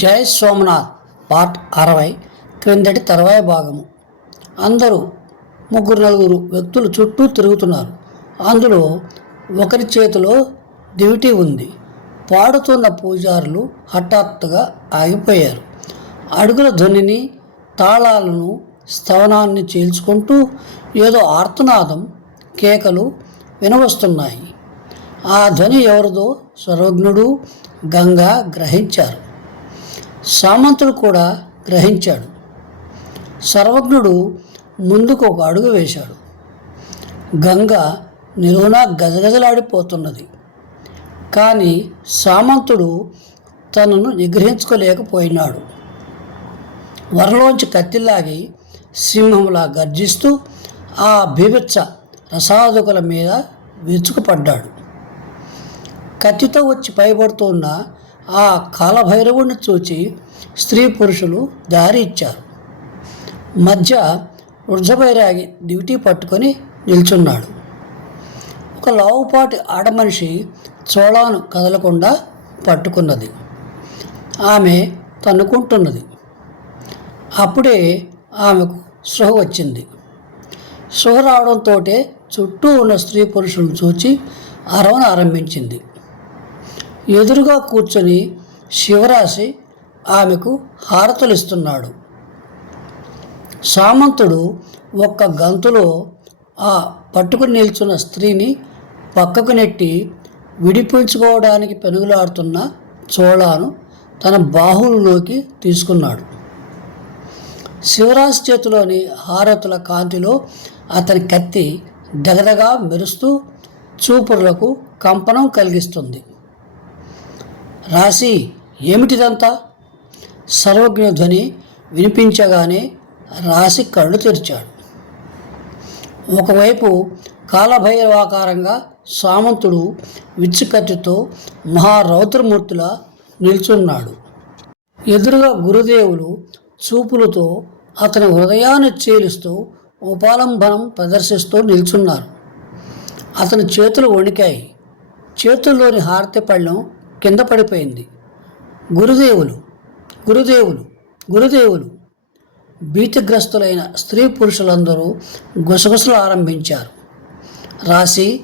జై సోమనాథ్ పార్ట్ అరవై క్రిందటి తర్వాయి భాగము. అందరూ ముగ్గురు నలుగురు వ్యక్తులు చుట్టూ తిరుగుతున్నారు. అందులో ఒకరి చేతిలో డ్యూటీ ఉంది. పాడుతున్న పూజారులు హఠాత్తుగా ఆగిపోయారు. అడుగుల ధ్వనిని తాళాలను స్తవనాన్ని చీల్చుకుంటూ ఏదో ఆర్తనాదం కేకలు వినవస్తున్నాయి. ఆ ధ్వని ఎవరిదో సర్వజ్ఞుడు గంగా గ్రహించారు. సామంతుడు కూడా గ్రహించాడు. సర్వజ్ఞుడు ముందుకు ఒక అడుగు వేశాడు. గంగ నిలువున గజగజలాడిపోతున్నది. కానీ సామంతుడు తనను నిగ్రహించుకోలేకపోయినాడు. వరలోంచి కత్తిలాగి సింహంలా గర్జిస్తూ ఆ బీభత్స రసాదుకుల మీద విరుచుకుపడ్డాడు. కత్తితో వచ్చి పైబడుతున్న ఆ కాలభైరవుణ్ణి చూచి స్త్రీ పురుషులు దారి ఇచ్చారు. మధ్య వృద్ధభైరాగి డ్యూటీ పట్టుకొని నిల్చున్నాడు. ఒక లావుపాటి ఆడమనిషి చోళాను కదలకుండా పట్టుకున్నది. ఆమె తన్నుకుంటున్నది. అప్పుడే ఆమెకు స్పృహ వచ్చింది. స్పృహ రావడంతో చుట్టూ ఉన్న స్త్రీ పురుషులను చూచి అరవను ఆరంభించింది. ఎదురుగా కూర్చొని శివరాశి ఆమెకు హారతులిస్తున్నాడు. సామంతుడు ఒక్క గంతులో ఆ పట్టుకుని నిల్చున్న స్త్రీని పక్కకు నెట్టి విడిపించుకోవడానికి పెనుగులాడుతున్న చోళాను తన బాహువులోకి తీసుకున్నాడు. శివరాజ్ చేతిలోని హారతుల కాంతిలో అతని కత్తి దగదగా మెరుస్తూ చూపురులకు కంపనం కలిగిస్తుంది. రాశి ఏమిటిదంతా? సర్వజ్ఞ ధ్వని వినిపించగానే రాశి కళ్ళు తెరిచాడు. ఒకవైపు కాలభైరవాకారంగా సామంతుడు విచ్చుకత్తితో మహారౌద్రమూర్తిలా నిల్చున్నాడు. ఎదురుగా గురుదేవులు చూపులతో అతని హృదయాన్ని చీలుస్తూ ఉపాలంబనం ప్రదర్శిస్తూ నిల్చున్నారు. అతని చేతులు వణికాయి. చేతుల్లోని హారతి పళ్ళెం కింద పడిపోయింది. గురుదేవులు గురుదేవులు గురుదేవులు. భీతిగ్రస్తులైన స్త్రీ పురుషులందరూ గుసగుసలు ఆరంభించారు. రాసి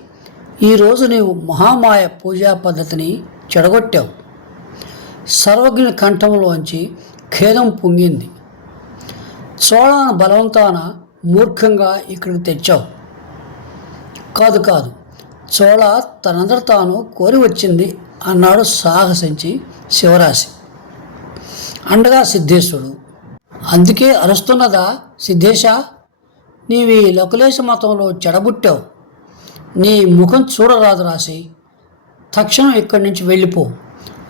ఈరోజు నీవు మహామాయ పూజా పద్ధతిని చెడగొట్టావు. సర్వజ్ఞ కంఠంలోంచి ఖేదం పొంగింది. చోళాను బలవంతాన మూర్ఖంగా ఇక్కడికి తెచ్చావు. కాదు కాదు చోళ తనందర తాను కోరి వచ్చింది అన్నాడు సాహసించి శివరాశి. అండగా సిద్ధేశ్వరుడు. అందుకే అరుస్తున్నదా సిద్ధేశ? నీవి లకులేశ మతంలో చెడబుట్టావు. నీ ముఖం చూడరాదు రాసి తక్షణం ఇక్కడి నుంచి వెళ్ళిపో.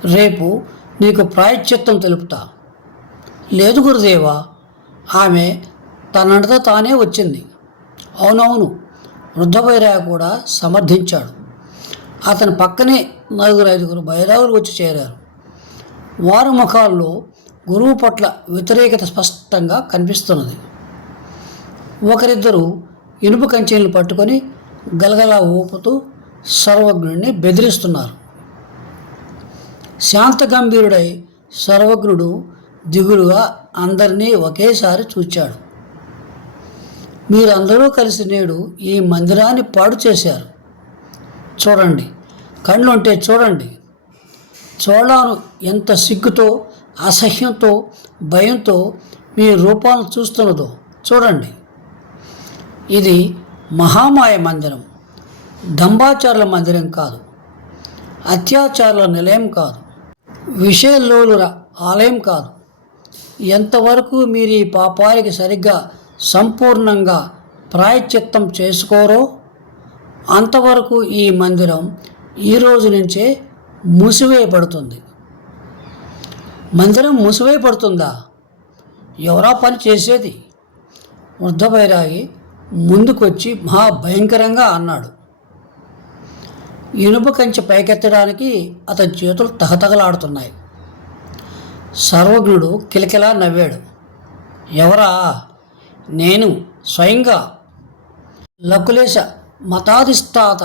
రేపు నీకు ప్రాయశ్చిత్తం తెలుపుతా. లేదు గురుదేవా ఆమె తనంతట తానే వచ్చింది. అవునవును వృద్ధ బైరాగ కూడా సమర్థించాడు. అతని పక్కనే నలుగురు ఐదుగురు బైరాగులు వచ్చి చేరారు. వారి ముఖాల్లో గురువు పట్ల వ్యతిరేకత స్పష్టంగా కనిపిస్తున్నది. ఒకరిద్దరు ఇనుప కంచెలను పట్టుకొని గలగలా ఊపుతూ సర్వజ్ఞుడిని బెదిరిస్తున్నారు. శాంత గంభీరుడై సర్వజ్ఞుడు దిగులుగా అందరినీ ఒకేసారి చూచాడు. మీరందరూ కలిసి నేడు ఈ మందిరాన్ని పాడు చేశారు. చూడండి. కళ్ళు ఉంటే చూడండి. చోళాను ఎంత సిగ్గుతో అసహ్యంతో భయంతో మీ రూపాలను చూస్తున్నదో చూడండి. ఇది మహామాయ మందిరం. దంబాచారుల మందిరం కాదు. అత్యాచారుల నిలయం కాదు. విషయలోలుల ఆలయం కాదు. ఎంతవరకు మీరు ఈ పాపానికి సరిగ్గా సంపూర్ణంగా ప్రాయశ్చిత్తం చేసుకోరో? అంతవరకు ఈ మందిరం ఈ రోజు నుంచే మూసివేయబడుతుంది. మందిరం మూసివేయబడుతుందా? ఎవరా పని చేసేది? వృద్ధ బైరాగి ముందుకొచ్చి మహా భయంకరంగా అన్నాడు. ఇనుప కంచె పైకెత్తడానికి అతని చేతులు తహతగలాడుతున్నాయి సర్వజ్ఞుడు కిలకిలా నవ్వాడు. ఎవరా? నేను స్వయంగా లకులేశ మతాధిష్టాత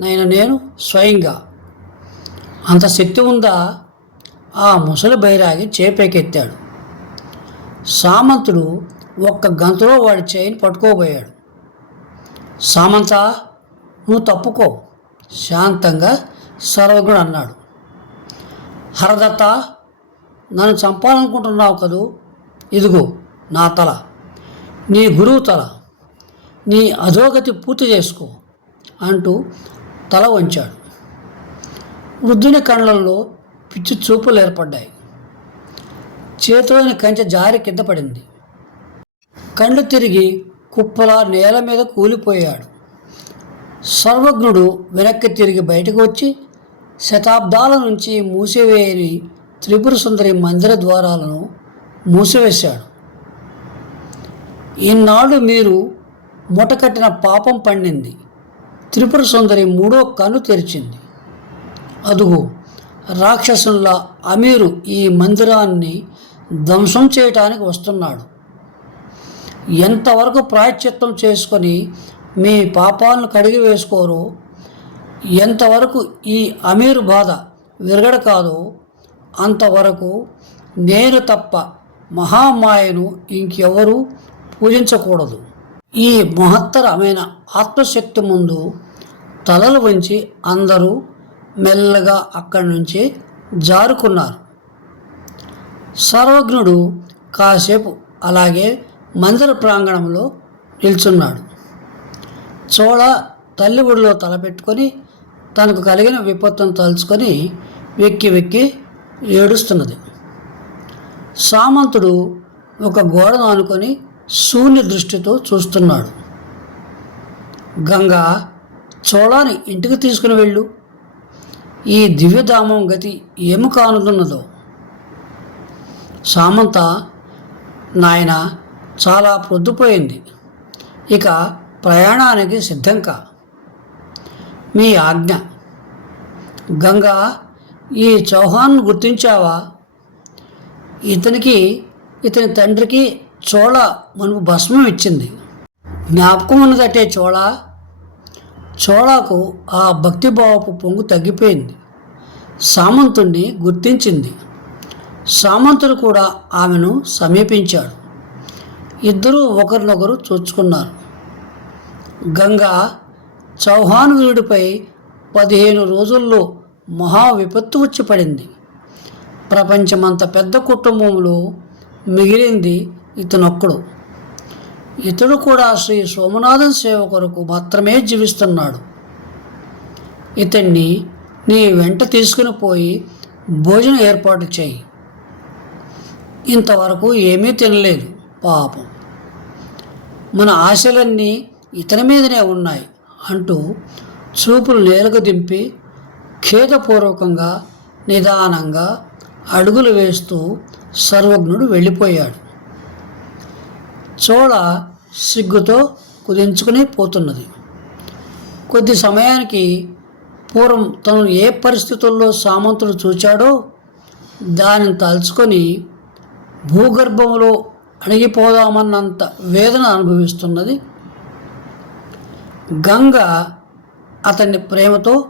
నైన నేను స్వయంగా. అంత శక్తి ఉందా? ఆ ముసలి బైరాగి చేపెకెత్తాడు సామంతుడు ఒక్క గంతలో వాడి చేయిని పట్టుకోబోయాడు. సామంత నువ్వు తప్పుకో శాంతంగా సర్వజ్ఞుడు అన్నాడు. హరదత్త నన్ను చంపాలనుకుంటున్నావు కదూ? ఇదిగో నా తల. నీ గురువు తల నీ అధోగతి పూర్తి చేసుకో అంటూ తల వంచాడు. వృద్ధుని కళ్ళల్లో పిచ్చి చూపులు ఏర్పడ్డాయి. చేతిలోని కంచె జారి కింద పడింది. కళ్ళు తిరిగి కుప్పలా నేల మీద కూలిపోయాడు. సర్వజ్ఞుడు వెనక్కి తిరిగి బయటకు వచ్చి శతాబ్దాల నుంచి మూసివేయని త్రిపుర సుందరి మందిర ద్వారాలను మూసివేశాడు. ఈనాడు మీరు మూటకట్టిన పాపం పండింది. త్రిపుర సుందరి మూడో కన్ను తెరిచింది. అదుగు రాక్షసుల్లా అమీరు ఈ మందిరాన్ని ధ్వంసం చేయటానికి వస్తున్నాడు. ఎంతవరకు ప్రాయశ్చిత్తం చేసుకొని మీ పాపాలను కడిగి వేసుకోరో ఎంతవరకు ఈ అమీరు బాధ విరగడ కాదో అంతవరకు నేను తప్ప మహామాయను ఇంకెవరూ పూజించకూడదు. ఈ మహత్తరమైన ఆత్మశక్తి ముందు తలలు వంచి అందరూ మెల్లగా అక్కడి నుంచి జారుకున్నారు. సర్వజ్ఞుడు కాసేపు అలాగే మందిర ప్రాంగణంలో నిల్చున్నాడు. చోళ తల్లి ఒడిలో తలపెట్టుకొని తనకు కలిగిన విపత్తును తలుచుకొని వెక్కి వెక్కి ఏడుస్తున్నది. సామంతుడు ఒక గోడను ఆనుకొని శూన్య దృష్టితో చూస్తున్నాడు. గంగా చోళాని ఇంటికి తీసుకుని వెళ్ళు. ఈ దివ్యధామం గతి ఏమి కానుతున్నదో సామంత నాయన చాలా ప్రొద్దుపోయింది ఇక ప్రయాణానికి సిద్ధం కా మీ ఆజ్ఞ. గంగా ఈ చౌహాన్ గుర్తించావా? ఇతనికి ఇతని తండ్రికి చోళ మనకు భస్మం ఇచ్చింది. జ్ఞాపకం ఉన్నదటే చోళ. చోళకు ఆ భక్తిభావపు పొంగు తగ్గిపోయింది. సామంతుణ్ణి గుర్తించింది. సామంతుడు కూడా ఆమెను సమీపించాడు. ఇద్దరూ ఒకరినొకరు చూచుకున్నారు. గంగా చౌహాన్ వీరుడిపై పదిహేను రోజుల్లో మహా విపత్తు వచ్చి పడింది. ప్రపంచమంత పెద్ద కుటుంబంలో మిగిలింది ఇతనొక్కడు. ఇతడు కూడా శ్రీ సోమనాథన్ సేవ కొరకు మాత్రమే జీవిస్తున్నాడు. ఇతన్ని నీ వెంట తీసుకుని పోయి భోజనం ఏర్పాటు చేయి. ఇంతవరకు ఏమీ తినలేదు పాపం. మన ఆశలన్నీ ఇతని మీదనే ఉన్నాయి అంటూ చూపులు నేలకు దింపి ఖేదపూర్వకంగా నిదానంగా అడుగులు వేస్తూ సర్వజ్ఞుడు వెళ్ళిపోయాడు. చోళ సిగ్గుతో కుదించుకుని పోతున్నది. కొద్ది సమయానికి పూర్వం తను ఏ పరిస్థితుల్లో సామంతుడు చూచాడో దానిని తలుచుకొని భూగర్భంలో అణిగిపోదామన్నంత వేదన అనుభవిస్తున్నది. గంగ అతన్ని ప్రేమతో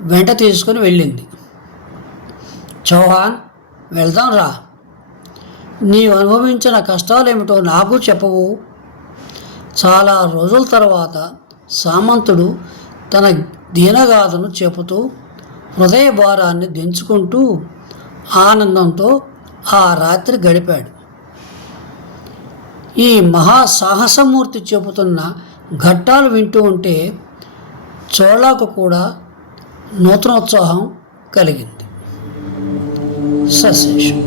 వెంట తీసుకుని వెళ్ళింది. చౌహాన్ వెళ్దాం రా. నీవు అనుభవించిన కష్టాలేమిటో నాకు చెప్పవు. చాలా రోజుల తర్వాత సామంతుడు తన దీనగాథను చెబుతూ హృదయ భారాన్ని దించుకుంటూ ఆనందంతో ఆ రాత్రి గడిపాడు. ఈ మహా సాహసమూర్తి చెబుతున్న ఘట్టాలు వింటూ ఉంటే చోళాకు కూడా నూతనోత్సాహం కలిగింది. సశేషం.